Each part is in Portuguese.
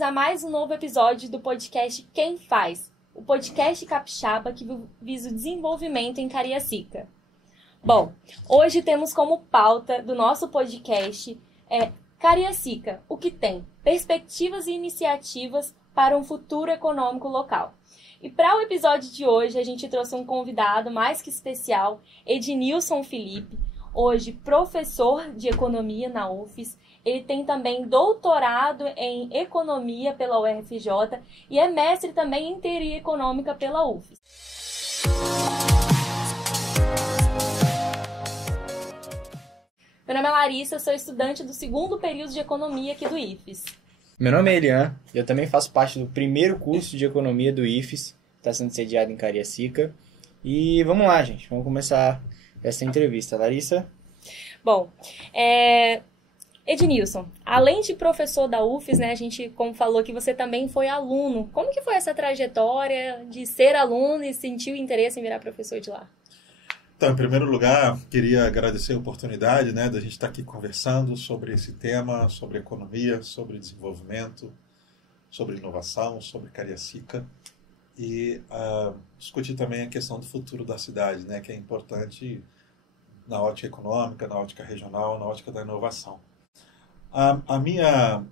bem-vindos a mais um novo episódio do podcast Quem Faz, o podcast capixaba que visa o desenvolvimento em Cariacica. Bom, hoje temos como pauta do nosso podcast Cariacica, o que tem? Perspectivas e iniciativas para um futuro econômico local. E para o episódio de hoje, a gente trouxe um convidado mais que especial, Ednilson Felipe, hoje professor de economia na UFES. Ele tem também doutorado em economia pela UFRJ e é mestre também em teoria econômica pela UFES. Meu nome é Larissa, sou estudante do segundo período de economia aqui do IFES. Meu nome é Elian e eu também faço parte do primeiro curso de economia do IFES, que está sendo sediado em Cariacica. E vamos lá, gente, vamos começar essa entrevista. Larissa? Bom, Ednilson, além de professor da UFES, né, a gente, como falou que você também foi aluno. Como que foi essa trajetória de ser aluno e sentir o interesse em virar professor de lá? Então, em primeiro lugar, queria agradecer a oportunidade, né, da gente estar aqui conversando sobre esse tema, sobre economia, sobre desenvolvimento, sobre inovação, sobre Cariacica e discutir também a questão do futuro da cidade, né, que é importante na ótica econômica, na ótica regional, na ótica da inovação. A minha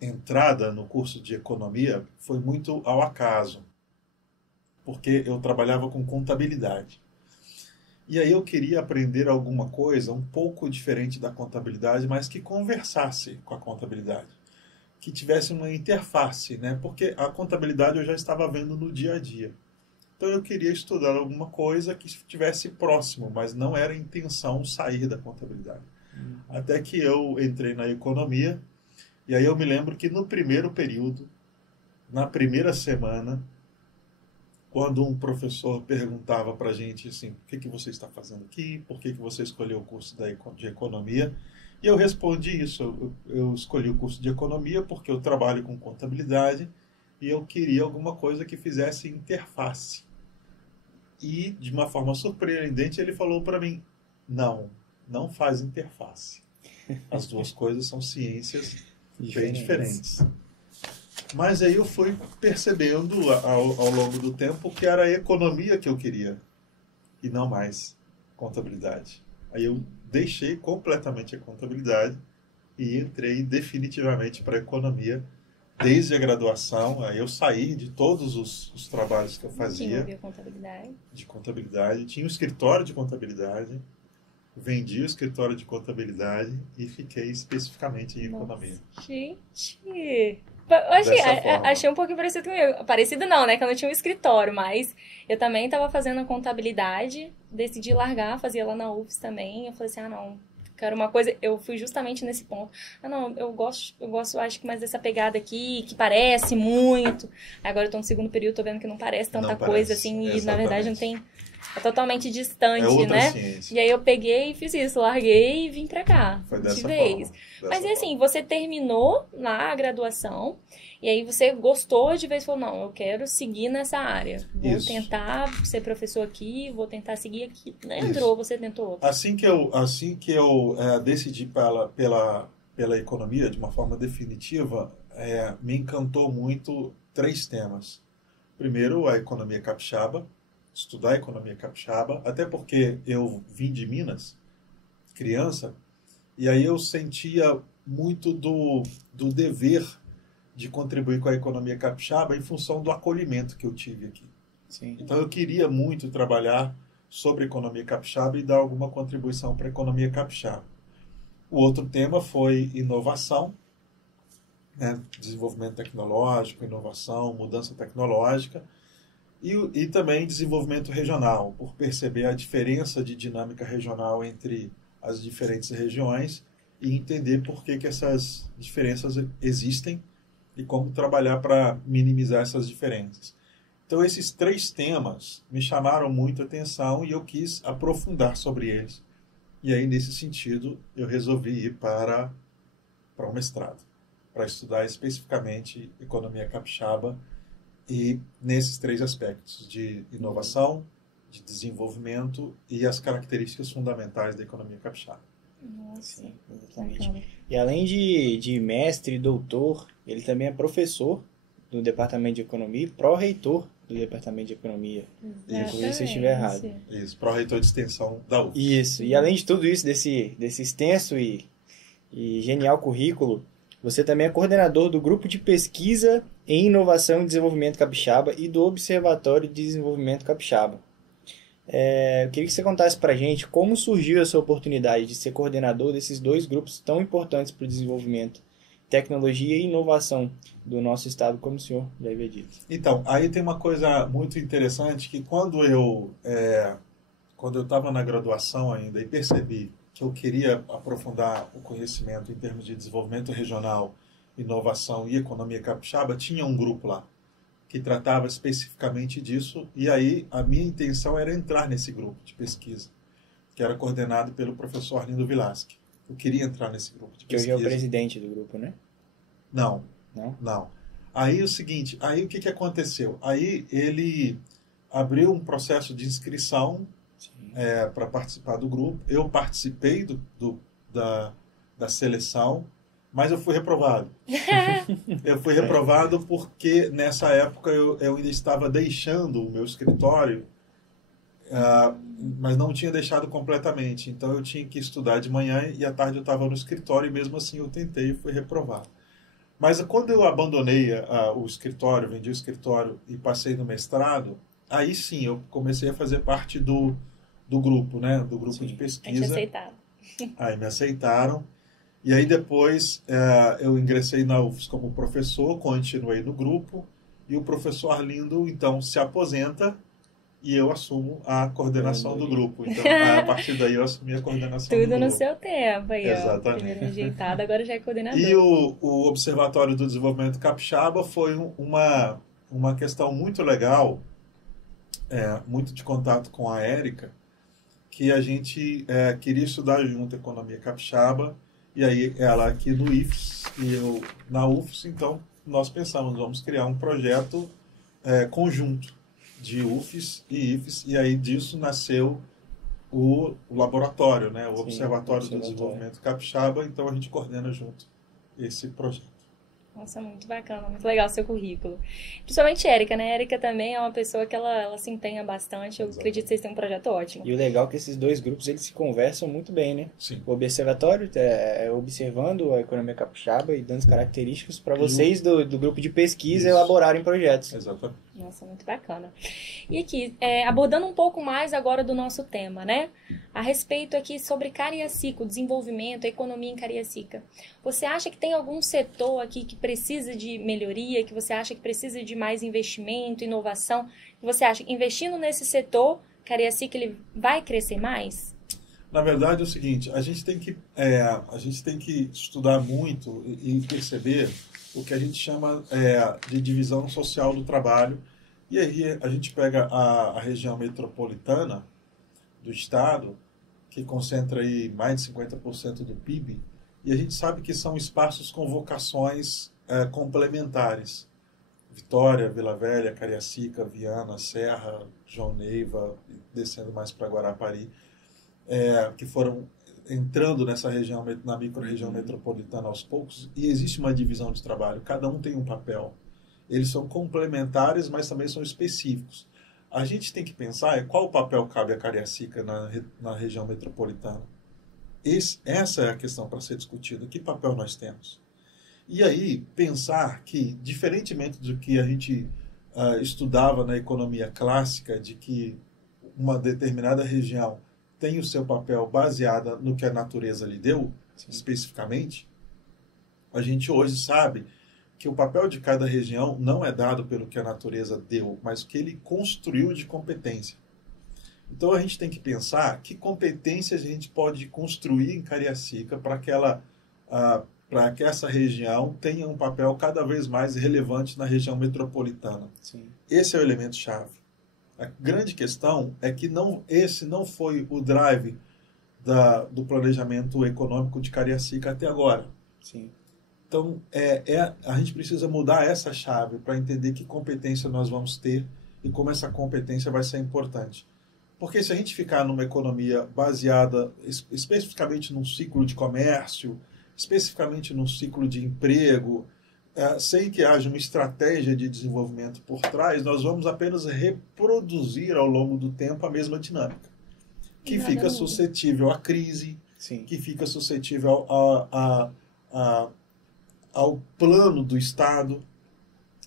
entrada no curso de economia foi muito ao acaso, porque eu trabalhava com contabilidade. E aí eu queria aprender alguma coisa um pouco diferente da contabilidade, mas que conversasse com a contabilidade, que tivesse uma interface, né? Porque a contabilidade eu já estava vendo no dia a dia. Então eu queria estudar alguma coisa que estivesse próximo, mas não era a intenção sair da contabilidade. Até que eu entrei na economia, e aí eu me lembro que no primeiro período, na primeira semana, quando um professor perguntava para a gente assim, o que você está fazendo aqui, por que você escolheu o curso de economia, e eu respondi isso, eu escolhi o curso de economia porque eu trabalho com contabilidade e eu queria alguma coisa que fizesse interface. E, de uma forma surpreendente, ele falou para mim, não faz interface. As duas coisas são ciências bem diferentes. Mas aí eu fui percebendo ao longo do tempo que era a economia que eu queria e não mais contabilidade. Aí eu deixei completamente a contabilidade e entrei definitivamente para a economia desde a graduação. Aí eu saí de todos os trabalhos que eu fazia de contabilidade. Tinha um escritório de contabilidade, vendi o escritório de contabilidade e fiquei especificamente em economia. Gente, achei um pouquinho parecido comigo. Parecido não, né? Que eu não tinha um escritório, mas eu também estava fazendo a contabilidade, decidi largar, fazia lá na UFES também. Eu falei assim, não, quero uma coisa. Eu fui justamente nesse ponto. Eu gosto, acho que mais dessa pegada aqui, que parece muito. Agora eu tô no segundo período, tô vendo que não parece tanta coisa assim, e na verdade não tem. É totalmente distante, né? Ciência. E aí eu peguei e fiz isso, larguei e vim pra cá. Foi dessa forma. Mas assim, você terminou lá a graduação e aí você gostou de vez e falou, não, eu quero seguir nessa área. Vou tentar ser professor aqui, vou tentar seguir aqui. Leandro, ou você tentou outro? Assim que eu decidi pela economia de uma forma definitiva, me encantou muito 3 temas. Primeiro, a economia capixaba, estudar a economia capixaba, até porque eu vim de Minas, criança, e aí eu sentia muito do dever de contribuir com a economia capixaba em função do acolhimento que eu tive aqui. Sim. Então eu queria muito trabalhar sobre economia capixaba e dar alguma contribuição para a economia capixaba. O outro tema foi inovação, né? Desenvolvimento tecnológico, inovação, mudança tecnológica, e também desenvolvimento regional, por perceber a diferença de dinâmica regional entre as diferentes regiões e entender por que essas diferenças existem e como trabalhar para minimizar essas diferenças. Então, esses 3 temas me chamaram muito a atenção e eu quis aprofundar sobre eles. E aí, nesse sentido, eu resolvi ir para o mestrado, para estudar especificamente economia capixaba e nesses 3 aspectos de inovação, de desenvolvimento e as características fundamentais da economia capixaba. Nossa, Sim, exatamente. bacana. E além de mestre e doutor, ele também é professor do Departamento de Economia e pró-reitor do Departamento de Economia. Me corrija se eu estiver errado. Isso, pró-reitor de extensão da UF. Isso. E além de tudo isso, desse extenso e genial currículo, você também é coordenador do Grupo de Pesquisa em Inovação e Desenvolvimento Capixaba e do Observatório de Desenvolvimento Capixaba. Eu queria que você contasse pra gente como surgiu essa oportunidade de ser coordenador desses dois grupos tão importantes para o desenvolvimento, tecnologia e inovação do nosso estado, como o senhor já havia dito. Então, aí tem uma coisa muito interessante que quando eu estava na graduação ainda e percebi que eu queria aprofundar o conhecimento em termos de desenvolvimento regional, inovação e economia capixaba, tinha um grupo lá que tratava especificamente disso, e aí a minha intenção era entrar nesse grupo de pesquisa, que era coordenado pelo professor Arlindo Vilasque. Eu queria entrar nesse grupo de Que hoje pesquisa. é o presidente do grupo, né? Não, Não? não. Aí o seguinte, aí o que aconteceu? Aí ele abriu um processo de inscrição para participar do grupo. Eu participei da seleção, mas eu fui reprovado. Eu fui reprovado porque nessa época eu ainda estava deixando o meu escritório, mas não tinha deixado completamente. Então eu tinha que estudar de manhã e à tarde eu estava no escritório e mesmo assim eu tentei e fui reprovado. Mas quando eu abandonei o escritório, vendi o escritório e passei no mestrado, aí sim eu comecei a fazer parte do grupo, né? Do grupo Sim. de Aí te pesquisa. aceitaram. Aí me aceitaram. E aí depois eu ingressei na UFS como professor, continuei no grupo, e o professor Arlindo, então, se aposenta e eu assumo a coordenação do grupo. Então, a partir daí eu assumi a coordenação do Tudo grupo. no seu tempo aí, ó. Exatamente. Primeiro rejeitado, agora já é coordenador. E o Observatório do Desenvolvimento Capixaba foi uma questão muito legal, muito de contato com a Érica, que a gente queria estudar junto a economia capixaba, e aí ela aqui no IFES e eu na UFES, então nós pensamos, vamos criar um projeto conjunto de UFES e IFES, e aí disso nasceu o laboratório, né? O Sim, Observatório do Desenvolvimento Capixaba, então a gente coordena junto esse projeto. Nossa, muito bacana, muito legal o seu currículo. Principalmente Érica, né? Érica também é uma pessoa que ela se empenha bastante. Eu acredito que vocês têm um projeto ótimo. E o legal é que esses dois grupos eles se conversam muito bem, né? Sim. O observatório observando a economia capixaba e dando as características para vocês do grupo de pesquisa Isso. elaborarem projetos. Exatamente. Nossa, muito bacana. E aqui, abordando um pouco mais agora do nosso tema, né? A respeito aqui sobre Cariacica, o desenvolvimento, a economia em Cariacica. Você acha que tem algum setor aqui que precisa de melhoria, que você acha que precisa de mais investimento, inovação? Que você acha que investindo nesse setor, Cariacica ele vai crescer mais? Na verdade é o seguinte, a gente tem que estudar muito e perceber o que a gente chama de divisão social do trabalho. E aí a gente pega a região metropolitana do estado, que concentra aí mais de 50% do PIB, e a gente sabe que são espaços com vocações complementares. Vitória, Vila Velha, Cariacica, Viana, Serra, João Neiva, descendo mais para Guarapari, que foram entrando nessa região, na micro-região metropolitana aos poucos, e existe uma divisão de trabalho, cada um tem um papel. Eles são complementares, mas também são específicos. A gente tem que pensar qual papel cabe a Cariacica na região metropolitana. Essa é a questão para ser discutida. Que papel nós temos? E aí, pensar que, diferentemente do que a gente estudava na economia clássica, de que uma determinada região tem o seu papel baseado no que a natureza lhe deu, especificamente, a gente hoje sabe que o papel de cada região não é dado pelo que a natureza deu, mas o que ele construiu de competência. Então a gente tem que pensar que competências a gente pode construir em Cariacica para que essa região tenha um papel cada vez mais relevante na região metropolitana. Sim. Esse é o elemento-chave. A grande questão é que esse não foi o drive do planejamento econômico de Cariacica até agora. Sim. Então, a gente precisa mudar essa chave para entender que competência nós vamos ter e como essa competência vai ser importante. Porque se a gente ficar numa economia baseada especificamente num ciclo de comércio, especificamente num ciclo de emprego, sem que haja uma estratégia de desenvolvimento por trás, nós vamos apenas reproduzir ao longo do tempo a mesma dinâmica, que fica suscetível à crise, Sim. que fica suscetível ao plano do Estado,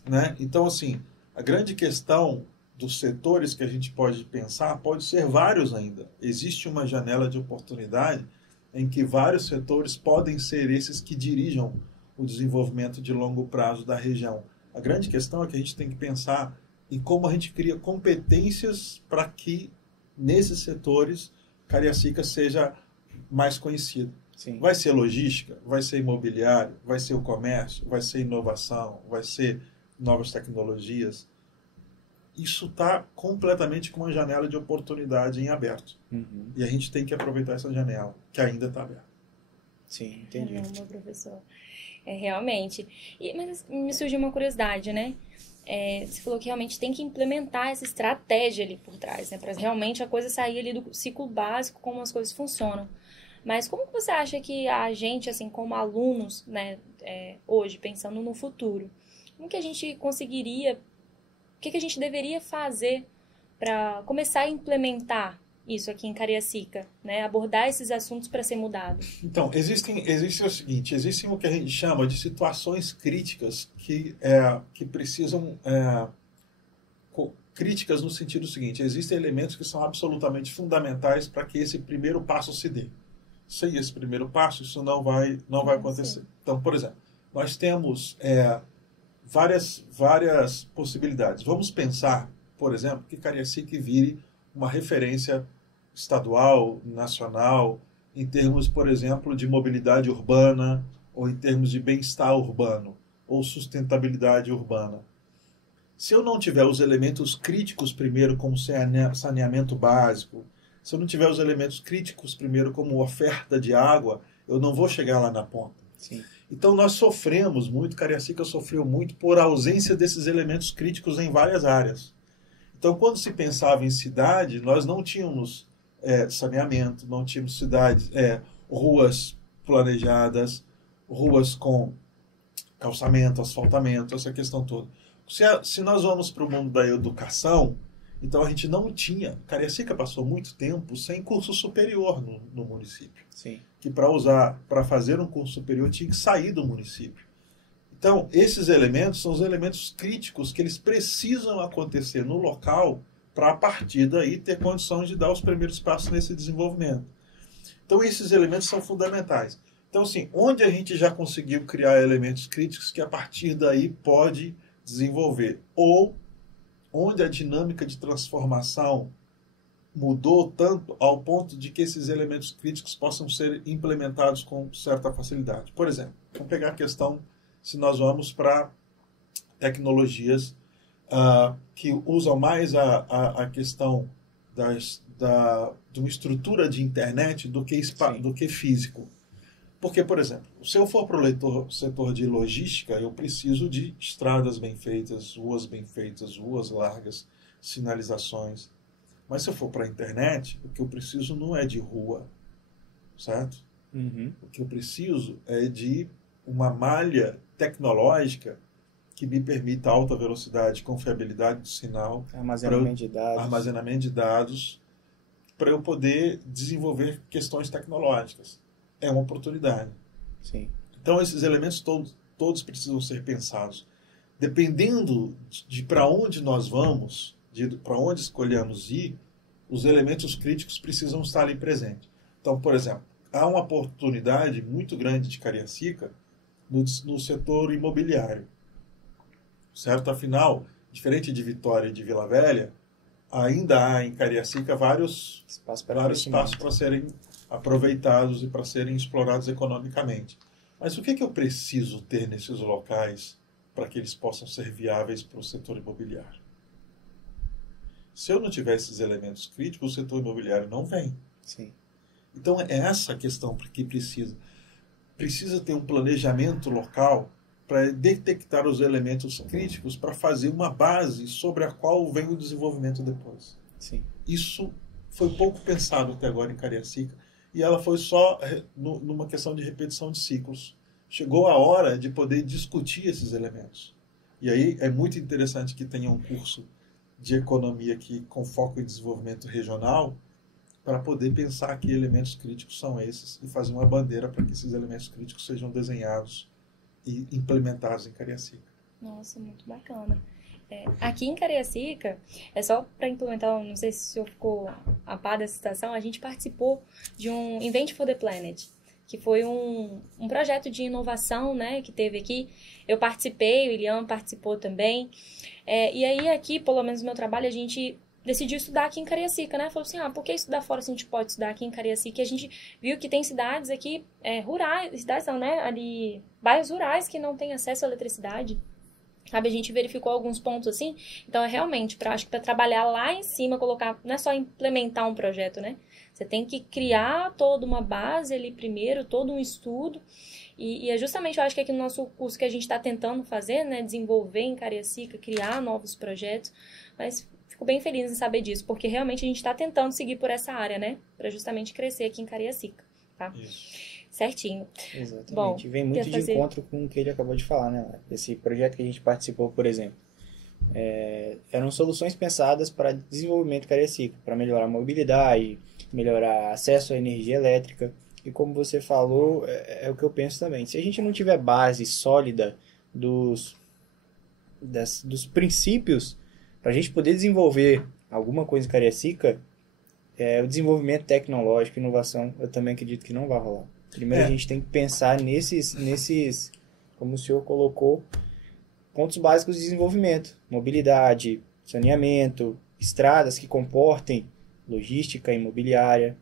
né? Então, assim, a grande questão dos setores que a gente pode pensar pode ser vários ainda. Existe uma janela de oportunidade em que vários setores podem ser esses que dirijam o desenvolvimento de longo prazo da região. A grande questão é que a gente tem que pensar em como a gente cria competências para que, nesses setores, Cariacica seja mais conhecido. Sim. Vai ser logística, vai ser imobiliário, vai ser o comércio, vai ser inovação, vai ser novas tecnologias. Isso está completamente com uma janela de oportunidade em aberto. Uhum. E a gente tem que aproveitar essa janela, que ainda está aberta. Sim, entendi. Caramba, professor. Realmente. Mas me surgiu uma curiosidade, né? Você falou que realmente tem que implementar essa estratégia ali por trás, né? Para realmente a coisa sair ali do ciclo básico, como as coisas funcionam. Mas como que você acha que a gente, assim, como alunos, né, hoje, pensando no futuro, como que a gente conseguiria, o que a gente deveria fazer para começar a implementar isso aqui em Cariacica, né? Abordar esses assuntos para ser mudado? Então, existe o seguinte, existem o que a gente chama de situações críticas que precisam... críticas no sentido seguinte, existem elementos que são absolutamente fundamentais para que esse primeiro passo se dê. Sem esse primeiro passo, isso não vai acontecer. Então, por exemplo, nós temos várias possibilidades. Vamos pensar, por exemplo, que Cariacica vire uma referência estadual, nacional, em termos, por exemplo, de mobilidade urbana, ou em termos de bem-estar urbano, ou sustentabilidade urbana. Se eu não tiver os elementos críticos primeiro, como saneamento básico, se eu não tiver os elementos críticos primeiro, como oferta de água, eu não vou chegar lá na ponta. Sim. Então nós sofremos muito, Cariacica sofreu muito por ausência desses elementos críticos em várias áreas. Então quando se pensava em cidade, nós não tínhamos saneamento, não tínhamos cidades, ruas planejadas, ruas com calçamento, asfaltamento, essa questão toda. Se nós vamos para o mundo da educação, então a gente não tinha. Cariacica passou muito tempo sem curso superior no município. Sim. Que para fazer um curso superior tinha que sair do município. Então, esses elementos são os elementos críticos que eles precisam acontecer no local para, a partir daí, ter condições de dar os primeiros passos nesse desenvolvimento. Então, esses elementos são fundamentais. Então, assim, onde a gente já conseguiu criar elementos críticos que, a partir daí, pode desenvolver? Ou onde a dinâmica de transformação mudou tanto ao ponto de que esses elementos críticos possam ser implementados com certa facilidade. Por exemplo, vamos pegar a questão, se nós vamos para tecnologias que usam mais a questão de uma estrutura de internet do que físico. Porque, por exemplo, se eu for para o setor de logística, eu preciso de estradas bem feitas, ruas largas, sinalizações. Mas se eu for para a internet, o que eu preciso não é de rua, certo? Uhum. O que eu preciso é de uma malha tecnológica que me permita alta velocidade, confiabilidade do sinal, armazenamento de dados, para eu poder desenvolver questões tecnológicas. É uma oportunidade. Sim. Então, esses elementos todos precisam ser pensados. Dependendo de para onde nós vamos, para onde escolhemos ir, os elementos críticos precisam estar ali presentes. Então, por exemplo, há uma oportunidade muito grande de Cariacica no setor imobiliário. Certo? Afinal, diferente de Vitória e de Vila Velha, ainda há em Cariacica vários espaços para serem aproveitados e para serem explorados economicamente. Mas o que eu preciso ter nesses locais para que eles possam ser viáveis para o setor imobiliário? Se eu não tiver esses elementos críticos, o setor imobiliário não vem. Sim. Então, é essa a questão que precisa. Precisa ter um planejamento local para detectar os elementos críticos para fazer uma base sobre a qual vem o desenvolvimento depois. Sim. Isso foi pouco pensado até agora em Cariacica, e ela foi só numa questão de repetição de ciclos. Chegou a hora de poder discutir esses elementos. E aí é muito interessante que tenha um curso de economia aqui com foco em desenvolvimento regional, para poder pensar que elementos críticos são esses e fazer uma bandeira para que esses elementos críticos sejam desenhados e implementados em Cariacica. Nossa, muito bacana. Aqui em Cariacica, é só para implementar, não sei se o senhor ficou a par dessa situação, a gente participou de um Invent for the Planet, que foi um projeto de inovação, né, que teve aqui. Eu participei, o Ilian participou também. E aí aqui, pelo menos no meu trabalho, a gente decidiu estudar aqui em Cariacica, né? Falou assim, por que estudar fora se a gente pode estudar aqui em Cariacica? E a gente viu que tem cidades aqui rurais, cidades não, né? Ali, bairros rurais que não têm acesso à eletricidade. Sabe, a gente verificou alguns pontos assim. Então, realmente, acho que para trabalhar lá em cima, colocar, não é só implementar um projeto, né? Você tem que criar toda uma base ali primeiro, todo um estudo. E é justamente, eu acho que aqui no nosso curso que a gente está tentando fazer, né? Desenvolver em Cariacica, criar novos projetos. Mas fico bem feliz em saber disso, porque realmente a gente está tentando seguir por essa área, né? Para justamente crescer aqui em Cariacica, tá? Isso. Certinho. Exatamente. Bom, vem muito de encontro com o que ele acabou de falar, né? Esse projeto que a gente participou, por exemplo, eram soluções pensadas para desenvolvimento Cariacica, para melhorar a mobilidade, melhorar acesso à energia elétrica. E como você falou, é o que eu penso também. Se a gente não tiver base sólida dos princípios para a gente poder desenvolver alguma coisa em Cariacica, o desenvolvimento tecnológico, inovação, eu também acredito que não vai rolar. Primeiro a gente tem que pensar nesses, como o senhor colocou, pontos básicos de desenvolvimento. Mobilidade, saneamento, estradas que comportem logística imobiliária.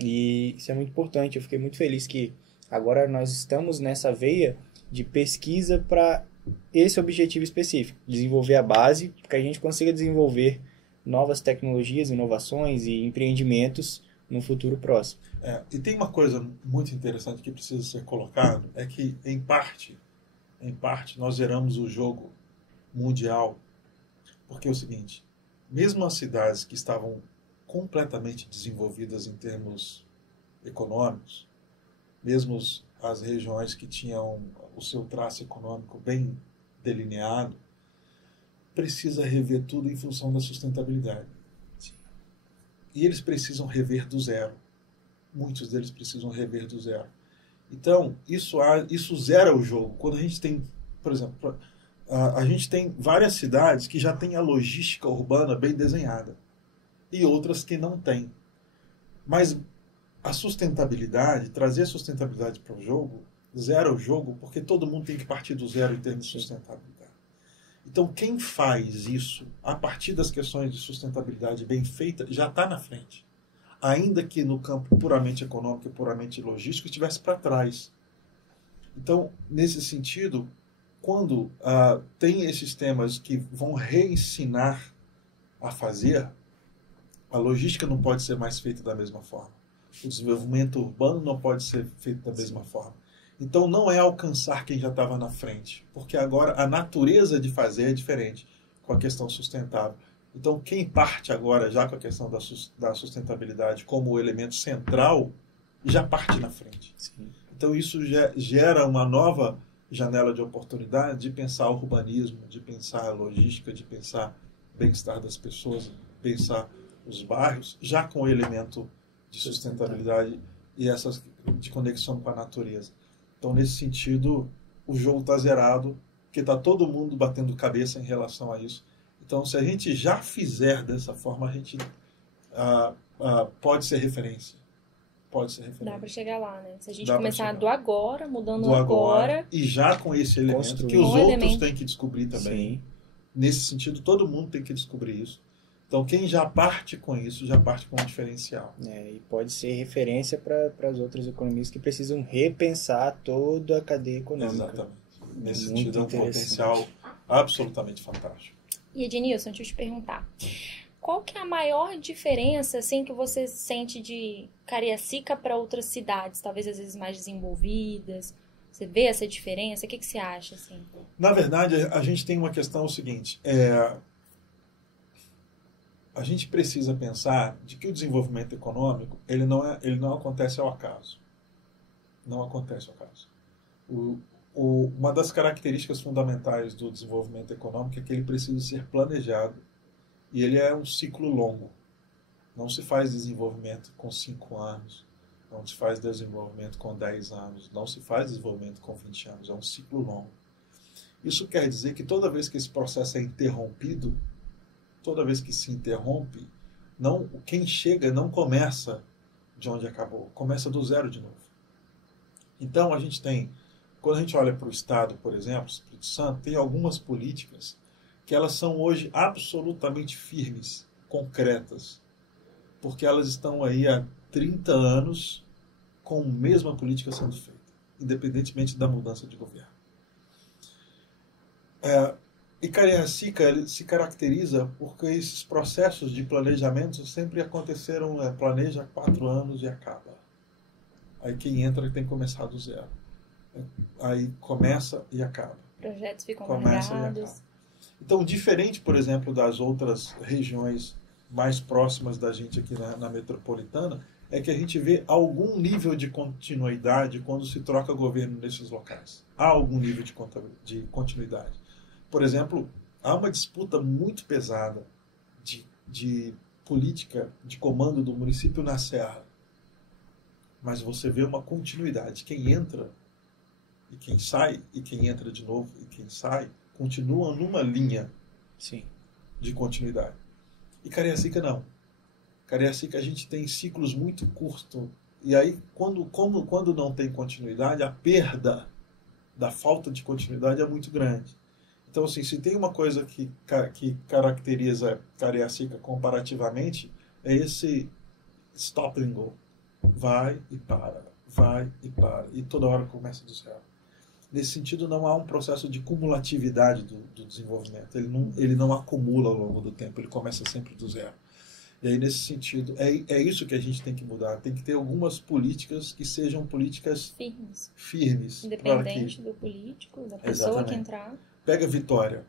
E isso é muito importante. Eu fiquei muito feliz que agora nós estamos nessa veia de pesquisa para esse objetivo específico. Desenvolver a base para que a gente consiga desenvolver novas tecnologias, inovações e empreendimentos no futuro próximo. E tem uma coisa muito interessante que precisa ser colocado, é que, em parte, nós zeramos o jogo mundial, porque é o seguinte, mesmo as cidades que estavam completamente desenvolvidas em termos econômicos, mesmo as regiões que tinham o seu traço econômico bem delineado, precisa rever tudo em função da sustentabilidade. E eles precisam rever do zero. Muitos deles precisam rever do zero. Então, isso zera o jogo. Quando a gente tem, por exemplo, a gente tem várias cidades que já têm a logística urbana bem desenhada e outras que não têm. Mas a sustentabilidade, trazer a sustentabilidade para o jogo, zera o jogo, porque todo mundo tem que partir do zero em termos de sustentabilidade. Então, quem faz isso a partir das questões de sustentabilidade bem feita já está na frente. Ainda que no campo puramente econômico e puramente logístico estivesse para trás. Então, nesse sentido, quando tem esses temas que vão reensinar a fazer, a logística não pode ser mais feita da mesma forma. O desenvolvimento urbano não pode ser feito da mesma forma. Então, não é alcançar quem já estava na frente, porque agora a natureza de fazer é diferente com a questão sustentável. Então, quem parte agora já com a questão da sustentabilidade como elemento central, já parte na frente. Sim. Então, isso gera uma nova janela de oportunidade de pensar o urbanismo, de pensar a logística, de pensar o bem-estar das pessoas, pensar os bairros, já com o elemento de sustentabilidade e essas de conexão com a natureza. Então, nesse sentido, o jogo está zerado, porque está todo mundo batendo cabeça em relação a isso. Então, se a gente já fizer dessa forma, a gente pode ser referência. Pode ser referência. Dá para chegar lá, né? Se a gente Dá começar do agora, mudando do agora. E já com esse elemento, construir. que os Com outros elemento. têm que descobrir também. Sim. Nesse sentido, todo mundo tem que descobrir isso. Então, quem já parte com isso, já parte com um diferencial. E pode ser referência para as outras economias que precisam repensar toda a cadeia econômica. Exatamente. Nesse Muito sentido, é um interessante. potencial absolutamente fantástico. E Ednilson, deixa eu te perguntar. Qual que é a maior diferença assim, que você sente de Cariacica para outras cidades? Talvez às vezes mais desenvolvidas. Você vê essa diferença? O que você acha? Assim? a gente precisa pensar de que o desenvolvimento econômico ele não acontece ao acaso. Não acontece ao acaso. Uma das características fundamentais do desenvolvimento econômico é que ele precisa ser planejado e ele é um ciclo longo. Não se faz desenvolvimento com 5 anos, não se faz desenvolvimento com 10 anos, não se faz desenvolvimento com 20 anos, é um ciclo longo. Isso quer dizer que toda vez que esse processo é interrompido, toda vez que se interrompe, quem chega não começa de onde acabou, começa do zero de novo. Então a gente tem, quando a gente olha para o Estado, por exemplo, o Espírito Santo, tem algumas políticas que elas são hoje absolutamente firmes, concretas, porque elas estão aí há 30 anos com a mesma política sendo feita, independentemente da mudança de governo. E Cariacica se caracteriza porque esses processos de planejamento sempre aconteceram, planeja 4 anos e acaba. Aí quem entra tem que começar do zero. Aí começa e acaba. Projetos ficam Começa largados. Então, diferente, por exemplo, das outras regiões mais próximas da gente aqui na metropolitana, é que a gente vê algum nível de continuidade quando se troca governo nesses locais. Há algum nível de continuidade. Por exemplo, há uma disputa muito pesada de política de comando do município na Serra. Mas você vê uma continuidade. Quem entra e quem sai, e quem entra de novo e quem sai, continuam numa linha Sim. de continuidade. E Cariacica não. Cariacica a gente tem ciclos muito curtos. E aí, quando não tem continuidade, a perda da falta de continuidade é muito grande. Então, assim, se tem uma coisa que caracteriza Cariacica comparativamente, é esse stop and go. Vai e para, vai e para. E toda hora começa do zero. Nesse sentido, não há um processo de cumulatividade do desenvolvimento. Ele não acumula ao longo do tempo, ele começa sempre do zero. E aí, nesse sentido, é isso que a gente tem que mudar. Tem que ter algumas políticas que sejam políticas firmes. Independente do político, da pessoa Exatamente. que entrar. Pega Vitória.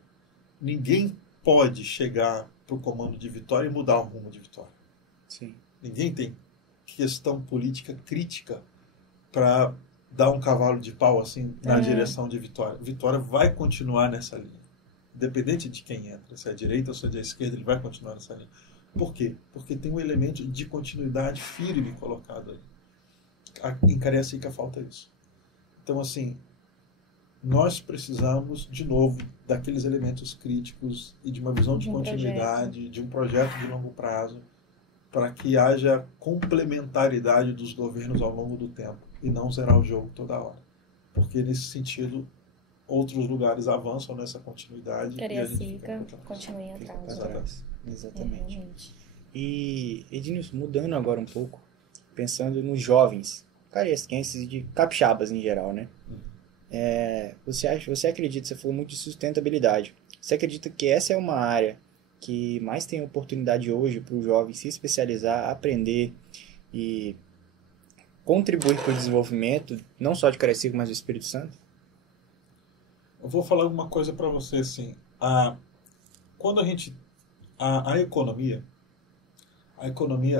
Ninguém pode chegar para o comando de Vitória e mudar o rumo de Vitória. Sim. Ninguém tem questão política crítica para dar um cavalo de pau assim na direção de Vitória. Vitória vai continuar nessa linha. Independente de quem entra, se é a direita ou se é a esquerda, ele vai continuar nessa linha. Por quê? Porque tem um elemento de continuidade firme colocado aí. Em Cariacica falta isso. Então, assim, nós precisamos, de novo, daqueles elementos críticos e de uma visão de continuidade, de um projeto de longo prazo, para que haja complementaridade dos governos ao longo do tempo e não zerar o jogo toda hora. Porque, nesse sentido, outros lugares avançam nessa continuidade. Cariacica continua em atraso. Exatamente. E, Ednilson, mudando agora um pouco, pensando nos jovens cariaciquenses e de capixabas em geral, né? Você acredita, você falou muito de sustentabilidade, você acredita que essa é uma área que mais tem oportunidade hoje para o jovem se especializar, aprender e contribuir para o desenvolvimento, não só de Cariacica, mas do Espírito Santo? Eu vou falar uma coisa para você, assim, quando a economia,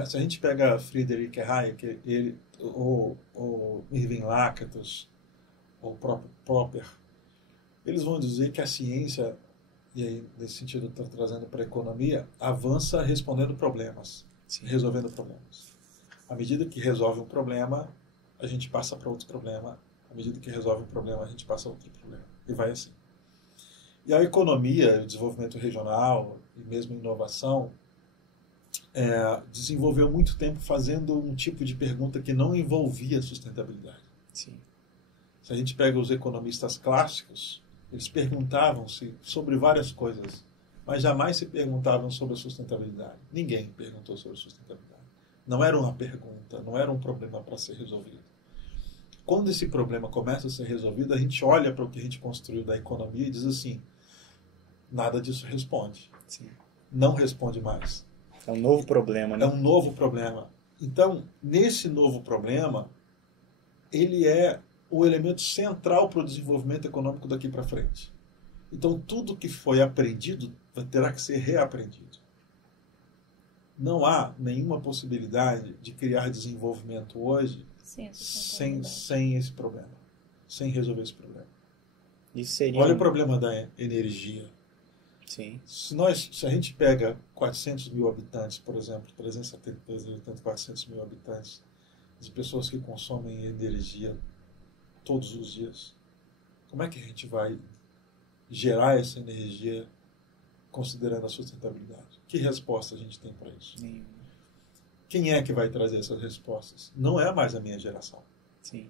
se a gente pega Friedrich Hayek, ou Irving Lakatos, ou o próprio Popper, eles vão dizer que a ciência, e aí nesse sentido estou trazendo para a economia, avança respondendo problemas, resolvendo problemas. À medida que resolve um problema, a gente passa para outro problema. À medida que resolve um problema, a gente passa a outro problema. E vai assim. E a economia, o desenvolvimento regional e mesmo a inovação, desenvolveu muito tempo fazendo um tipo de pergunta que não envolvia sustentabilidade. Sim. Se a gente pega os economistas clássicos, eles perguntavam-se sobre várias coisas, mas jamais se perguntavam sobre a sustentabilidade. Ninguém perguntou sobre a sustentabilidade. Não era uma pergunta, não era um problema para ser resolvido. Quando esse problema começa a ser resolvido, a gente olha para o que a gente construiu da economia e diz assim, nada disso responde. Sim. Não responde mais. É um novo problema, né? É um novo problema. Então, nesse novo problema, ele é o elemento central para o desenvolvimento econômico daqui para frente. Então, tudo que foi aprendido terá que ser reaprendido. Não há nenhuma possibilidade de criar desenvolvimento hoje sem esse problema, sem resolver esse problema. Isso seria Olha o problema da energia. Sim. Se a gente pega 400 mil habitantes, por exemplo, 370, 400 mil habitantes, de pessoas que consomem energia todos os dias, como é que a gente vai gerar essa energia considerando a sustentabilidade? Que resposta a gente tem para isso? Nenhuma. Quem é que vai trazer essas respostas? Não é mais a minha geração. Sim.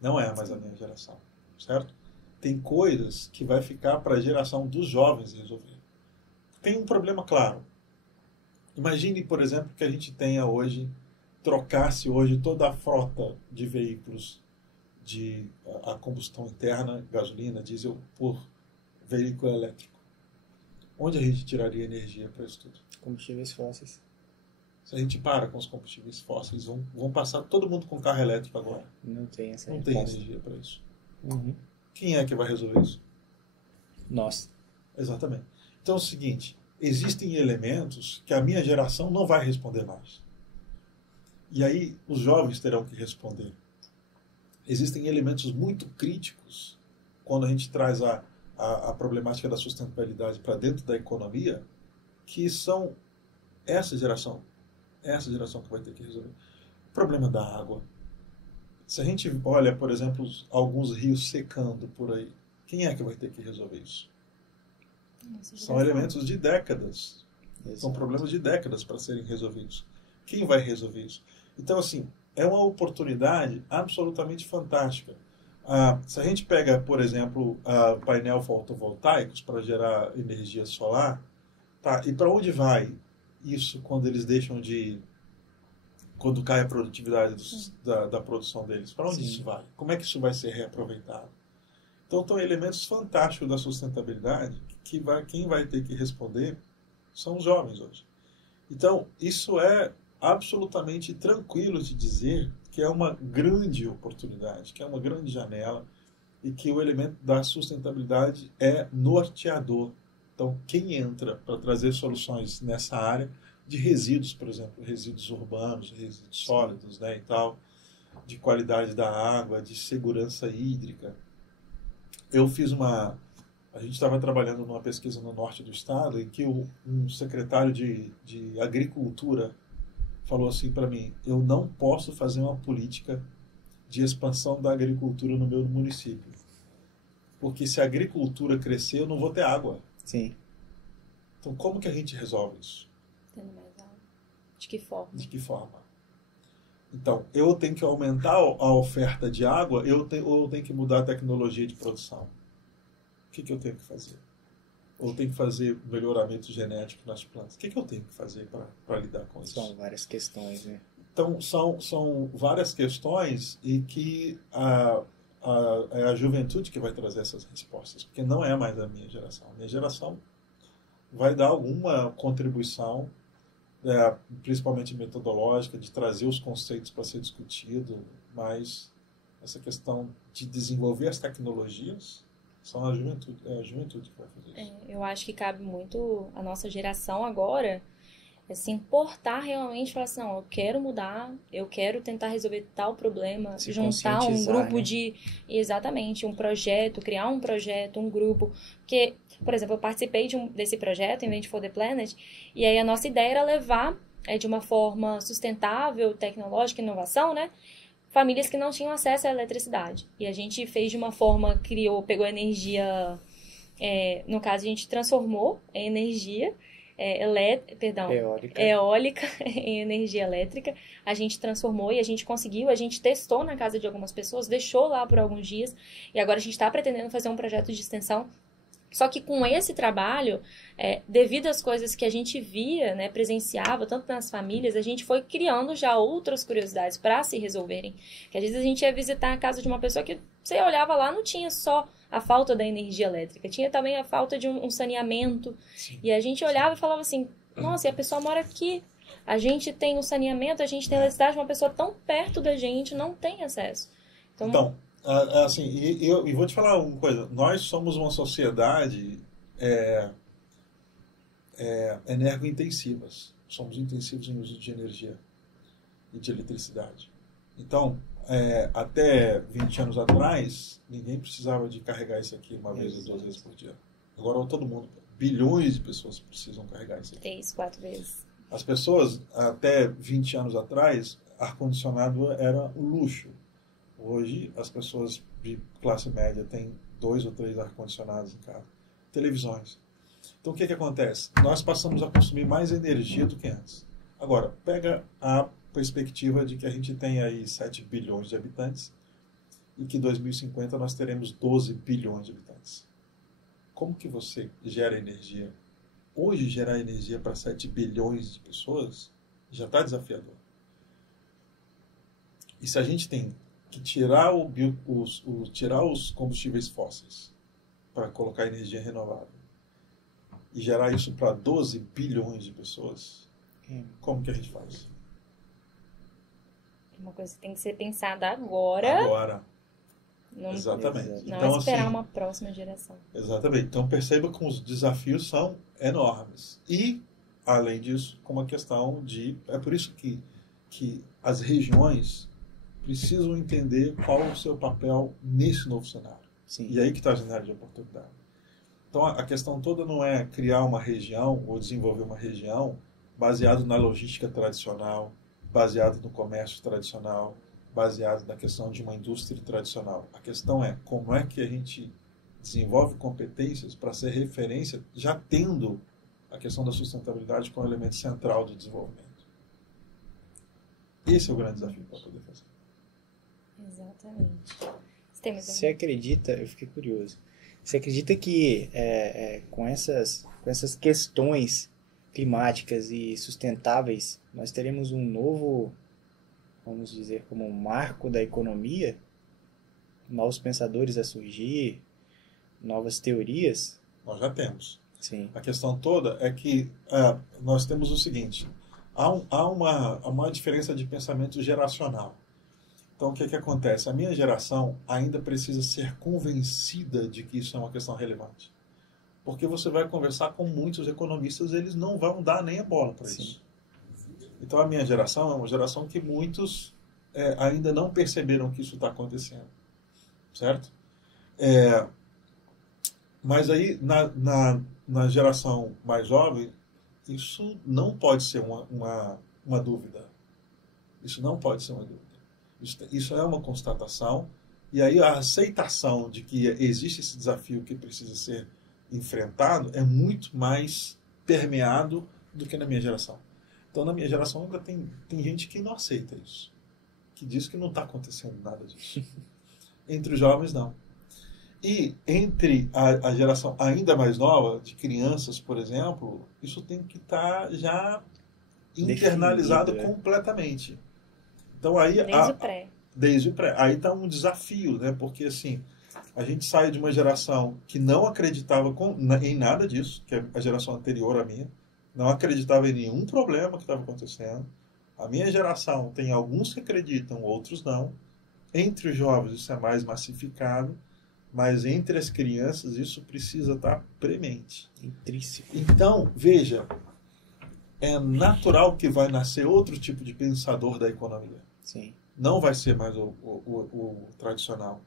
Não é mais a minha geração, certo? Tem coisas que vai ficar para a geração dos jovens resolver. Tem um problema claro. Imagine, por exemplo, que a gente tenha hoje, trocasse hoje toda a frota de veículos a combustão interna, gasolina, diesel, por veículo elétrico. Onde a gente tiraria energia para isso tudo? Combustíveis fósseis. Se a gente para com os combustíveis fósseis, vão passar todo mundo com carro elétrico agora. Não tem essa Não tem resposta. energia para isso. Uhum. Quem é que vai resolver isso? Nós. Exatamente. Então é o seguinte, existem elementos que a minha geração não vai responder mais. E aí os jovens terão que responder. Existem elementos muito críticos quando a gente traz a problemática da sustentabilidade para dentro da economia, que são essa geração que vai ter que resolver. O problema da água. Se a gente olha, por exemplo, alguns rios secando por aí, quem é que vai ter que resolver isso? São elementos de décadas. Exato. São problemas de décadas para serem resolvidos. Quem vai resolver isso? Então, assim, é uma oportunidade absolutamente fantástica. Se a gente pega, por exemplo, painel fotovoltaicos para gerar energia solar, tá? E para onde vai isso quando eles deixam quando cai a produtividade da produção deles? Para onde isso vai? Como é que isso vai ser reaproveitado? Então, são elementos fantásticos da sustentabilidade que quem vai ter que responder são os jovens hoje. Então, isso é absolutamente tranquilo de dizer que é uma grande oportunidade, que é uma grande janela e que o elemento da sustentabilidade é norteador. Então, quem entra para trazer soluções nessa área de resíduos, por exemplo, resíduos urbanos, resíduos sólidos, né, e tal, de qualidade da água, de segurança hídrica. A gente estava trabalhando numa pesquisa no norte do estado em que um secretário de agricultura falou assim para mim: eu não posso fazer uma política de expansão da agricultura no meu município, porque se a agricultura crescer, eu não vou ter água. Sim. Então, como que a gente resolve isso? Tendo mais água. De que forma? De que forma? Então, eu tenho que aumentar a oferta de água, ou eu tenho que mudar a tecnologia de produção? O que eu tenho que fazer? Ou eu tenho que fazer melhoramento genético nas plantas? O que eu tenho que fazer para lidar com isso? São várias questões, né? Então, são várias questões e que é a juventude que vai trazer essas respostas, porque não é mais a minha geração. A minha geração vai dar alguma contribuição, principalmente metodológica, de trazer os conceitos para ser discutido, mas essa questão de desenvolver as tecnologias são a juventude que vai fazer isso. Eu acho que cabe muito a nossa geração agora se importar realmente, falar assim, não, eu quero mudar, eu quero tentar resolver tal problema, Se juntar um conscientizar, grupo né? Exatamente, um projeto, criar um projeto, um grupo. Porque, por exemplo, eu participei desse projeto, Invent for the Planet, e aí a nossa ideia era levar, de uma forma sustentável, tecnológica, inovação, né? Famílias que não tinham acesso à eletricidade. E a gente fez de uma forma, pegou energia, no caso a gente transformou a energia eólica em energia elétrica. A gente transformou e a gente conseguiu, a gente testou na casa de algumas pessoas, deixou lá por alguns dias e agora a gente está pretendendo fazer um projeto de extensão. Só que com esse trabalho, devido às coisas que a gente via, né, presenciava, tanto nas famílias, a gente foi criando já outras curiosidades para se resolverem. Que às vezes a gente ia visitar a casa de uma pessoa que você olhava lá, não tinha só a falta da energia elétrica, tinha também a falta de um saneamento. Sim. E a gente olhava e falava assim, nossa, e a pessoa mora aqui, a gente tem o saneamento, a gente tem a eletricidade, uma pessoa tão perto da gente não tem acesso. Então assim, e vou te falar uma coisa, nós somos uma sociedade energointensivas. somos intensivos em uso de energia e de eletricidade. Então, até 20 anos atrás, ninguém precisava de carregar isso aqui uma vez ou 2 vezes por dia. Agora todo mundo, bilhões de pessoas precisam carregar isso aqui. 3, 4 vezes. As pessoas, até 20 anos atrás, ar-condicionado era um luxo. Hoje, as pessoas de classe média têm 2 ou 3 ar-condicionados em casa. Televisões. Então, o que acontece? Nós passamos a consumir mais energia do que antes. Agora, pega a perspectiva de que a gente tem aí 7 bilhões de habitantes e que em 2050 nós teremos 12 bilhões de habitantes. Como que você gera energia? Hoje, gerar energia para 7 bilhões de pessoas já está desafiador. E se a gente tem que tirar os combustíveis fósseis para colocar energia renovável e gerar isso para 12 bilhões de pessoas, como que a gente faz? Uma coisa que tem que ser pensada agora. Agora. Não, Exatamente. não Então, esperar assim, uma próxima geração. Exatamente. Então perceba que os desafios são enormes. E, além disso, com uma questão de... É por isso que as regiões precisam entender qual é o seu papel nesse novo cenário. Sim. E aí que está a janela de oportunidade. Então a questão toda não é criar uma região ou desenvolver uma região baseado na logística tradicional, baseado no comércio tradicional, baseado na questão de uma indústria tradicional. A questão é como é que a gente desenvolve competências para ser referência, já tendo a questão da sustentabilidade como elemento central do desenvolvimento. Esse é o grande desafio para poder fazer. Exatamente. Você acredita, eu fiquei curioso, você acredita que com essas questões climáticas e sustentáveis, nós teremos um novo, vamos dizer, como um marco da economia, novos pensadores a surgir, novas teorias? Nós já temos. Sim. A questão toda é que nós temos o seguinte, há uma diferença de pensamento geracional. Então, o que acontece? A minha geração ainda precisa ser convencida de que isso é uma questão relevante. Porque você vai conversar com muitos economistas, eles não vão dar nem a bola para isso. Então, a minha geração é uma geração que muitos ainda não perceberam que isso está acontecendo. Certo? Mas aí, na geração mais jovem, isso não pode ser uma dúvida. Isso não pode ser uma dúvida. Isso é uma constatação. E aí a aceitação de que existe esse desafio que precisa ser enfrentado é muito mais permeado do que na minha geração. Então, na minha geração ainda tem gente que não aceita isso. Que diz que não está acontecendo nada disso. Entre os jovens, não. E entre a geração ainda mais nova, de crianças, por exemplo, isso tem que estar já internalizado definido, completamente. Então, aí, Desde o pré. Desde o pré. Aí está um desafio, né? Porque assim, a gente sai de uma geração que não acreditava em nada disso, que é a geração anterior à minha, não acreditava em nenhum problema que estava acontecendo. A minha geração tem alguns que acreditam, outros não. Entre os jovens isso é mais massificado, mas entre as crianças isso precisa estar premente. Intrínseco. Então, veja, é natural que vai nascer outro tipo de pensador da economia. Sim. Não vai ser mais o tradicional.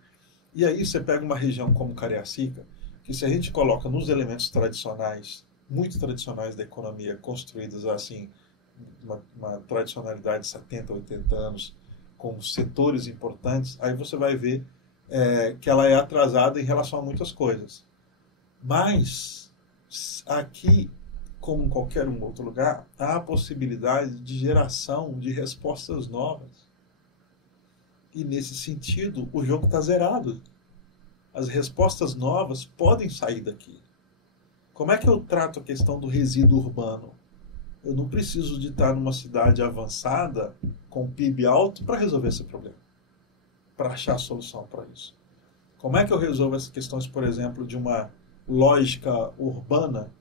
E aí você pega uma região como Cariacica, que se a gente coloca nos elementos tradicionais, muito tradicionais da economia, construídas assim, uma tradicionalidade de 70, 80 anos, com setores importantes, aí você vai ver que ela é atrasada em relação a muitas coisas. Mas, aqui, como em qualquer outro lugar, há a possibilidade de geração de respostas novas. E, nesse sentido, o jogo está zerado. As respostas novas podem sair daqui. Como é que eu trato a questão do resíduo urbano? Eu não preciso de estar numa cidade avançada, com PIB alto, para resolver esse problema. Para achar a solução para isso. Como é que eu resolvo essas questões, por exemplo, de uma lógica urbana,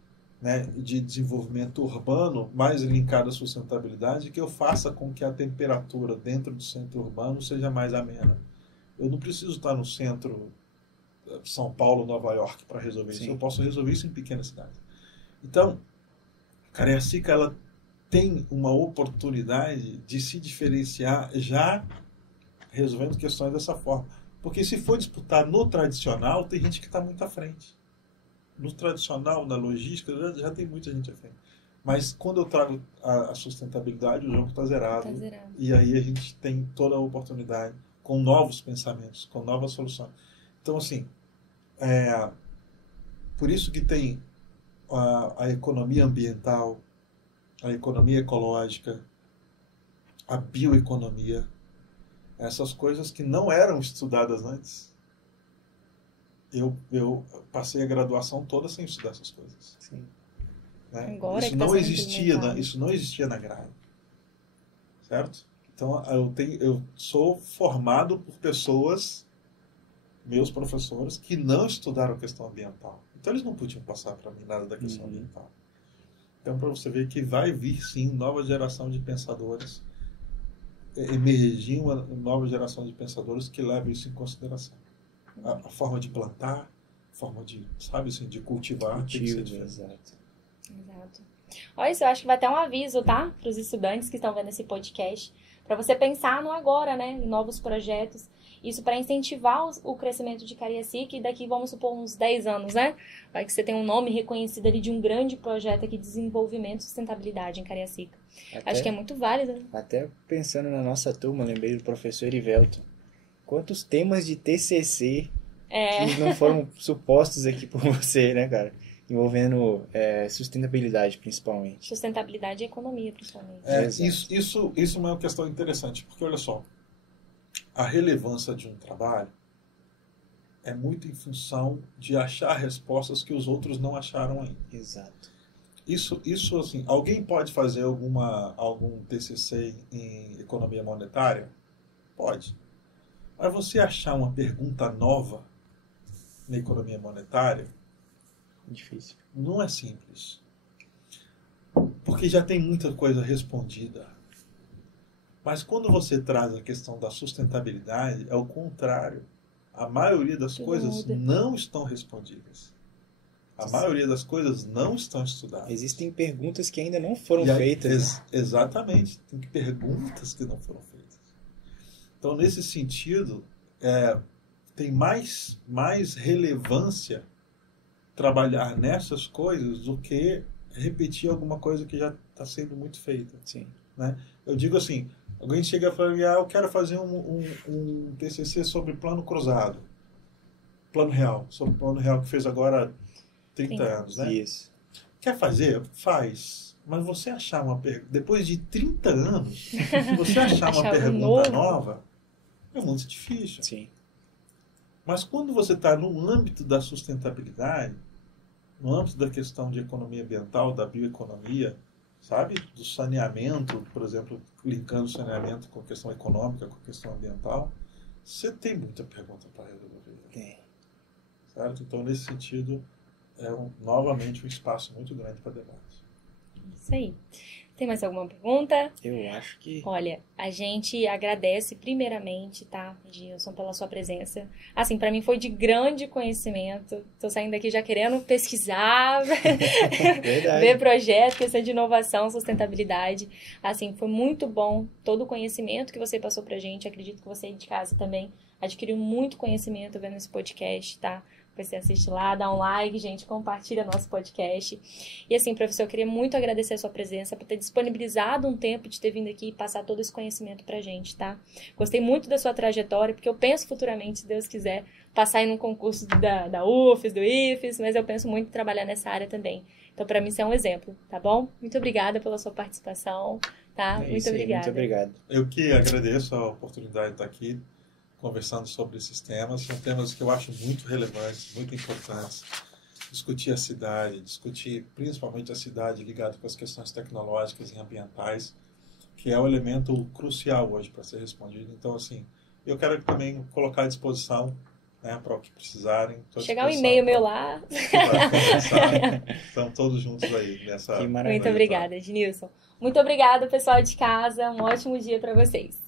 né, de desenvolvimento urbano mais linkado à sustentabilidade, que eu faça com que a temperatura dentro do centro urbano seja mais amena. Eu não preciso estar no centro São Paulo, Nova York para resolver isso. Eu posso resolver isso em pequenas cidades. Então, Cariacica, ela tem uma oportunidade de se diferenciar já resolvendo questões dessa forma. Porque se for disputar no tradicional, tem gente que está muito à frente. No tradicional, na logística, já tem muita gente à frente. Mas quando eu trago a sustentabilidade, o jogo está zerado. E aí a gente tem toda a oportunidade com novos pensamentos, com novas soluções. Então, assim, por isso que tem a economia ambiental, a economia ecológica, a bioeconomia, essas coisas que não eram estudadas antes. Eu passei a graduação toda sem estudar essas coisas. Sim. Né? Agora isso não existia na grade. Certo? Então, eu sou formado por pessoas, meus professores, que não estudaram a questão ambiental. Então, eles não podiam passar para mim nada da questão ambiental. Então, para você ver que vai vir, sim, nova geração de pensadores, emergir uma nova geração de pensadores que leva isso em consideração. A forma de plantar, a forma de, sabe assim, de cultivar. Exato. Olha isso, eu acho que vai ter um aviso, tá? Para os estudantes que estão vendo esse podcast, para você pensar no agora, né? Em novos projetos. Isso para incentivar o crescimento de Cariacica e daqui, vamos supor, uns 10 anos, né? Vai que você tem um nome reconhecido ali de um grande projeto aqui de desenvolvimento e sustentabilidade em Cariacica. Acho que é muito válido. Até pensando na nossa turma, lembrei do professor Erivelton. Quantos temas de TCC que não foram supostos aqui por você, né, cara? Envolvendo sustentabilidade, principalmente. Sustentabilidade e economia, principalmente. Isso é uma questão interessante, porque, olha só, a relevância de um trabalho é muito em função de achar respostas que os outros não acharam ainda. Exato. Isso assim, alguém pode fazer algum TCC em economia monetária? Pode. Mas você achar uma pergunta nova na economia monetária, difícil. Não é simples. Porque já tem muita coisa respondida. Mas quando você traz a questão da sustentabilidade, é o contrário. A maioria das coisas não estão respondidas. A maioria das coisas não estão estudadas. Existem perguntas que ainda não foram feitas. Exatamente. Tem perguntas que não foram feitas. Então, nesse sentido, tem mais relevância trabalhar nessas coisas do que repetir alguma coisa que já está sendo muito feita. Sim. Né? Eu digo assim, alguém chega e fala, eu quero fazer um TCC sobre plano cruzado. Plano real. Sobre o plano real que fez agora 30 anos, né? Isso. Quer fazer? Faz. Mas você achar uma pergunta... Depois de 30 anos, você achar uma pergunta nova é muito difícil. Sim. Mas quando você está no âmbito da sustentabilidade, no âmbito da questão de economia ambiental, da bioeconomia, sabe? Do saneamento, por exemplo, linkando o saneamento com a questão econômica, com a questão ambiental, você tem muita pergunta para resolver. Tem. Certo? Então, nesse sentido, novamente um espaço muito grande para debate. Isso aí. Tem mais alguma pergunta? Eu acho que... Olha, a gente agradece primeiramente, tá, Gilson, pela sua presença. Assim, para mim foi de grande conhecimento. Tô saindo daqui já querendo pesquisar, ver projetos, questão de inovação, sustentabilidade. Assim, foi muito bom todo o conhecimento que você passou pra gente. Acredito que você de casa também adquiriu muito conhecimento vendo esse podcast, tá? Você assiste lá, dá um like, gente, compartilha nosso podcast. E assim, professor, eu queria muito agradecer a sua presença, por ter disponibilizado um tempo de ter vindo aqui e passar todo esse conhecimento pra gente, tá? Gostei muito da sua trajetória, porque eu penso futuramente, se Deus quiser, passar em um concurso da UFES, do IFES, mas eu penso muito em trabalhar nessa área também. Então, pra mim, isso é um exemplo, tá bom? Muito obrigada pela sua participação, tá? Muito obrigada. Muito obrigado. Eu que agradeço a oportunidade de estar aqui, conversando sobre esses temas. São temas que eu acho muito relevantes, muito importantes. Discutir a cidade, discutir principalmente a cidade ligada com as questões tecnológicas e ambientais, que é o elemento crucial hoje para ser respondido. Então, assim, eu quero também colocar à disposição, né, para o que precisarem. Chegar um e-mail meu lá. Estamos todos juntos aí nessa... Muito obrigada, Ednilson. Muito obrigada, pessoal de casa. Um ótimo dia para vocês.